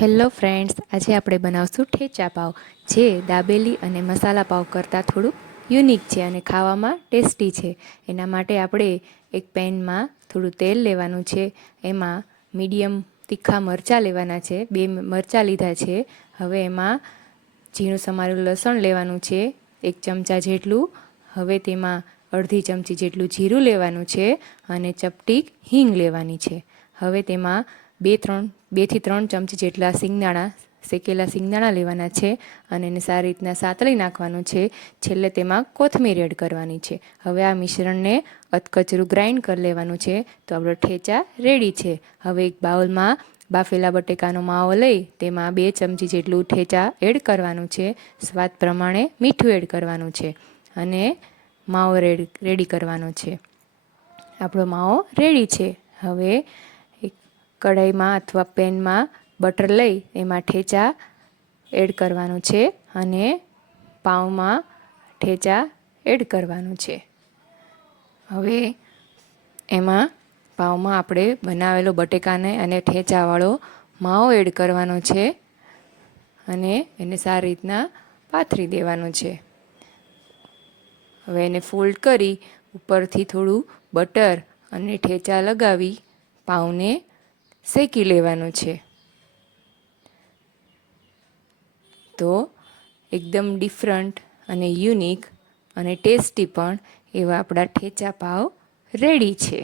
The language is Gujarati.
હેલો ફ્રેન્ડ્સ, આજે આપણે બનાવશું ઠેચા પાવ, જે દાબેલી અને મસાલા પાવ કરતાં થોડું યુનિક છે અને ખાવામાં ટેસ્ટી છે. એના માટે આપણે એક પેનમાં થોડું તેલ લેવાનું છે. એમાં મીડિયમ તીખા મરચાં લેવાના છે. 2 મરચાં લીધા છે. હવે એમાં ઝીણું સમારેલું લસણ લેવાનું છે, 1 ચમચા જેટલું. હવે તેમાં અડધી ચમચી જેટલું જીરું લેવાનું છે અને ચપટી હિંગ લેવાની છે. હવે તેમાં 2 થી 3 ચમચી જેટલા શેકેલા સિંગદાણા લેવાના છે અને એને સારી રીતના સાતળી નાખવાનું છે. છેલ્લે તેમાં કોથમીર એડ કરવાની છે. હવે આ મિશ્રણને અધકચરું ગ્રાઇન્ડ કરી લેવાનું છે. તો આપણો ઠેચા રેડી છે. હવે એક બાઉલમાં બાફેલા બટેકાનો માવો લઈ તેમાં 2 ચમચી જેટલું ઠેચા એડ કરવાનું છે. સ્વાદ પ્રમાણે મીઠું એડ કરવાનું છે અને માવો રેડી કરવાનો છે. આપણો માવો રેડી છે. હવે એક કઢાઈમાં અથવા પેનમાં બટર લઈ એમાં ઠેચા એડ કરવાનું છે અને પાવમાં ઠેચા એડ કરવાનું છે. હવે એમાં પાવમાં આપણે બનાવેલો બટેકાને અને ઠેચાવાળો માવો એડ કરવાનો છે અને એને સારી રીતના પાથરી દેવાનું છે. હવે એને ફોલ્ડ કરી ઉપરથી થોડું બટર અને ઠેચા લગાવી પાવને શેકી લેવાનું છે. તો એકદમ ડિફરન્ટ અને યુનિક અને ટેસ્ટી પણ એવા આપણા ઠેચા પાવ રેડી છે.